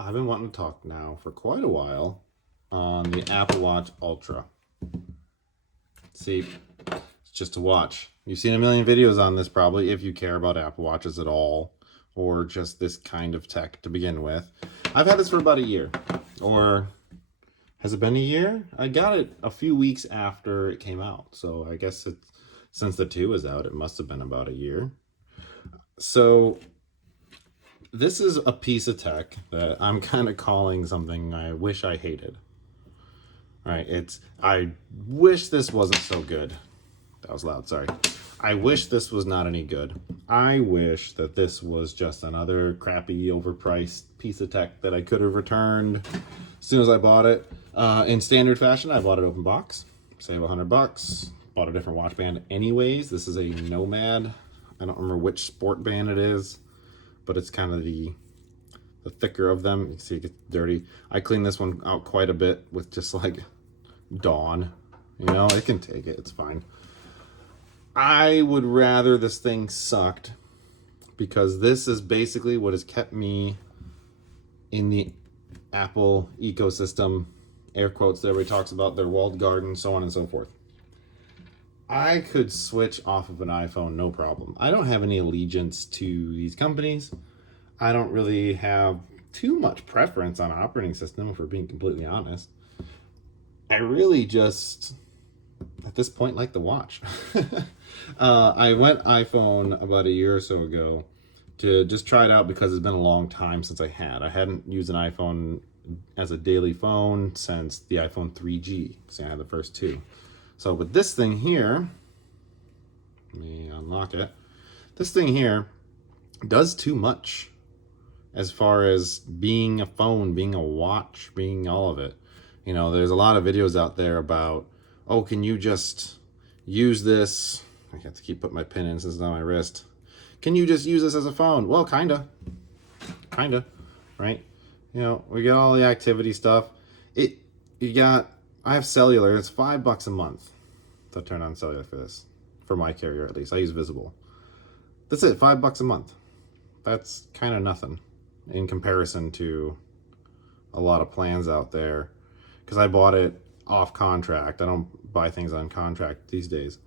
I've been wanting to talk now for quite a while on the Apple Watch Ultra. See, it's just a watch. You've seen a million videos on this probably if you care about Apple Watches at all, or just this kind of tech to begin with. I've had this for about a year, or has it been a year? I got it a few weeks after it came out, so I guess since the 2 is out, it must have been about a year. So this is a piece of tech that I'm kind of calling something I wish I hated. Right? I wish this wasn't so good. That was loud, sorry. I wish this was not any good. I wish that this was just another crappy, overpriced piece of tech that I could have returned as soon as I bought it. In standard fashion, I bought it open box, save $100, bought a different watch band anyways. This is a Nomad. I don't remember which sport band it is, but it's kind of the thicker of them. You can see it gets dirty. I cleaned this one out quite a bit with just like Dawn. You know, it can take it. It's fine. I would rather this thing sucked, because this is basically what has kept me in the Apple ecosystem, air quotes that everybody talks about, their walled garden, so on and so forth. I could switch off of an iPhone, no problem. I don't have any allegiance to these companies. I don't really have too much preference on operating system, if we're being completely honest. I really just, at this point, like the watch. I went iPhone about a year or so ago to just try it out because it's been a long time since I hadn't used an iPhone as a daily phone since the iPhone 3G. So I had the first 2. So with this thing here, let me unlock it. This thing here does too much as far as being a phone, being a watch, being all of it. You know, there's a lot of videos out there about, oh, can you just use this? I have to keep putting my pin in since it's on my wrist. Can you just use this as a phone? Well, kinda, right? You know, we got all the activity stuff. I have cellular. It's $5 a month to turn on cellular for this, for my carrier at least. I use Visible. That's it, $5 a month. That's kind of nothing in comparison to a lot of plans out there, because I bought it off contract. I don't buy things on contract these days.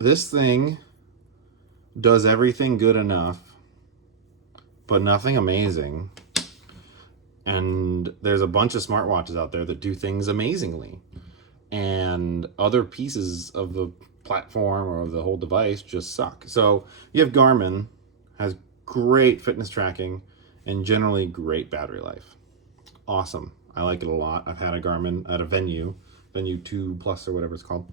This thing does everything good enough, but nothing amazing. And there's a bunch of smartwatches out there that do things amazingly, and other pieces of the platform or of the whole device just suck. So you have Garmin, has great fitness tracking and generally great battery life. Awesome. I like it a lot. I've had a Garmin at a Venue 2 Plus or whatever it's called.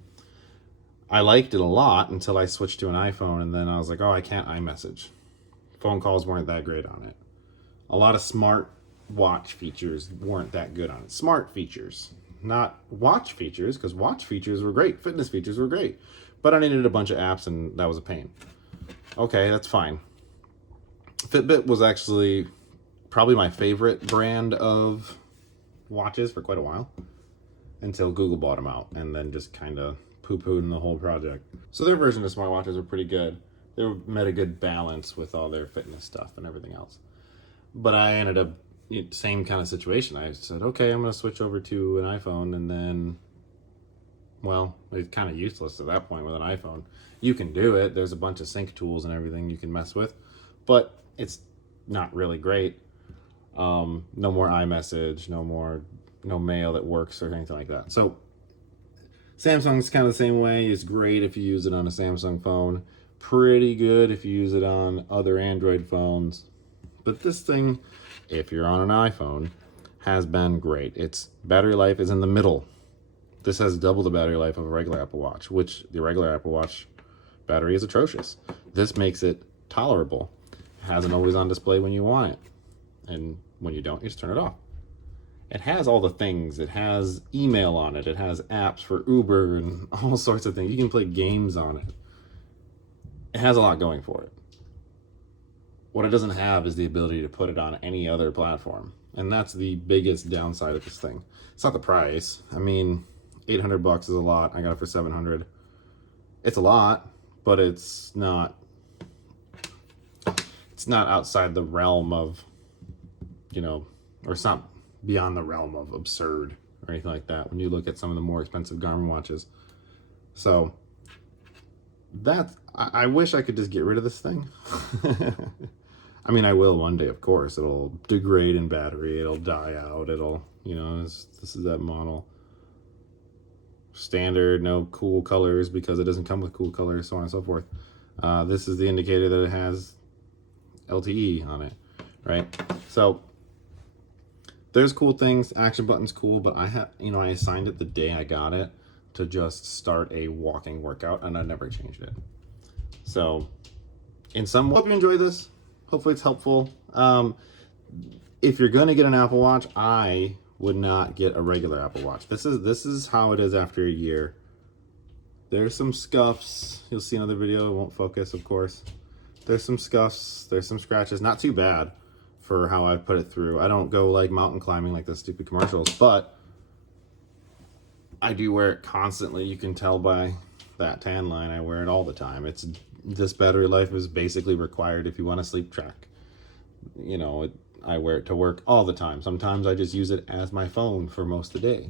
I liked it a lot until I switched to an iPhone, and then I was like, oh, I can't iMessage. Phone calls weren't that great on it. A lot of smart watch features weren't that good on it. Smart features, not watch features, because watch features were great. Fitness features were great. But I needed a bunch of apps, and that was a pain. Okay, that's fine. Fitbit was actually probably my favorite brand of watches for quite a while, until Google bought them out and then just kind of poo-pooed the whole project. So their version of smartwatches were pretty good. They met a good balance with all their fitness stuff and everything else. But I ended up, same kind of situation. I said, okay, I'm going to switch over to an iPhone, and then, well, it's kind of useless at that point with an iPhone. You can do it. There's a bunch of sync tools and everything you can mess with, but it's not really great. No more iMessage, no mail that works or anything like that. So Samsung's kind of the same way. It's great if you use it on a Samsung phone. Pretty good if you use it on other Android phones. But this thing, if you're on an iPhone, has been great. Its battery life is in the middle. This has double the battery life of a regular Apple Watch, which the regular Apple Watch battery is atrocious. This makes it tolerable. It has an always on display when you want it, and when you don't, you just turn it off. It has all the things. It has email on it. It has apps for Uber and all sorts of things. You can play games on it. It has a lot going for it. What it doesn't have is the ability to put it on any other platform. And that's the biggest downside of this thing. It's not the price. I mean, $800 is a lot. I got it for $700. It's a lot, but it's not outside the realm of you know, or it's not beyond the realm of absurd or anything like that when you look at some of the more expensive Garmin watches. So I wish I could just get rid of this thing. I mean, I will one day, of course. It'll degrade in battery, it'll die out, it'll, you know, this is that model. Standard, no cool colors because it doesn't come with cool colors, so on and so forth. This is the indicator that it has LTE on it, right? So there's cool things. Action button's cool, but I assigned it the day I got it to just start a walking workout, and I never changed it. So in some way, hope you enjoy this. Hopefully it's helpful. If you're gonna get an Apple Watch, I would not get a regular Apple Watch. This is how it is after a year. There's some scuffs. You'll see another video. It won't focus, of course. There's some scuffs. There's some scratches. Not too bad for how I put it through. I don't go like mountain climbing like the stupid commercials, but I do wear it constantly. You can tell by that tan line. I wear it all the time. This battery life is basically required if you want to sleep track. You know, I wear it to work all the time. Sometimes I just use it as my phone for most of the day,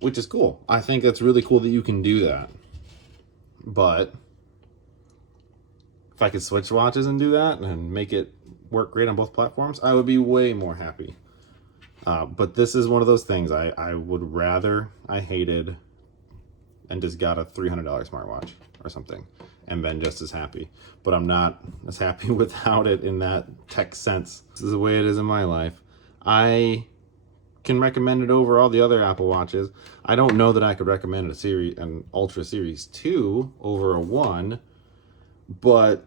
which is cool. I think it's really cool that you can do that. But if I could switch watches and do that and make it work great on both platforms, I would be way more happy. But this is one of those things I would rather I hated and just got a $300 smartwatch or something and been just as happy. But I'm not as happy without it in that tech sense. This is the way it is in my life. I can recommend it over all the other Apple Watches. I don't know that I could recommend an Ultra Series 2 over a 1, but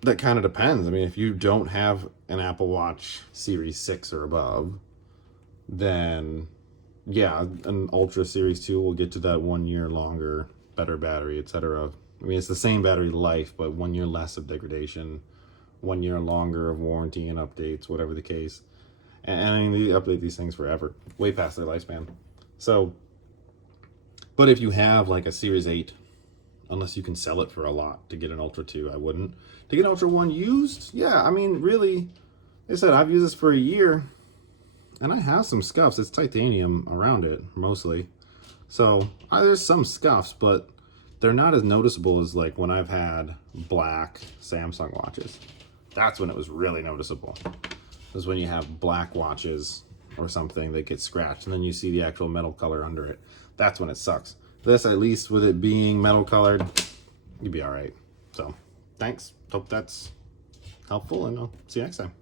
that kind of depends. I mean, if you don't have an Apple Watch Series 6 or above, then yeah, an Ultra Series 2 will get to that 1 year longer, better battery, etc. I mean, it's the same battery life, but 1 year less of degradation, 1 year longer of warranty and updates, whatever the case. And I mean, they update these things forever, way past their lifespan. So, but if you have like a Series 8, unless you can sell it for a lot to get an Ultra 2, I wouldn't. To get an Ultra 1 used, yeah, I mean, really, like I said, I've used this for a year, and I have some scuffs. It's titanium around it, mostly. So, there's some scuffs, but they're not as noticeable as like when I've had black Samsung watches. That's when it was really noticeable. Is when you have black watches or something that get scratched, and then you see the actual metal color under it. That's when it sucks. This, at least with it being metal colored, you'd be all right. So, thanks. Hope that's helpful, and I'll see you next time.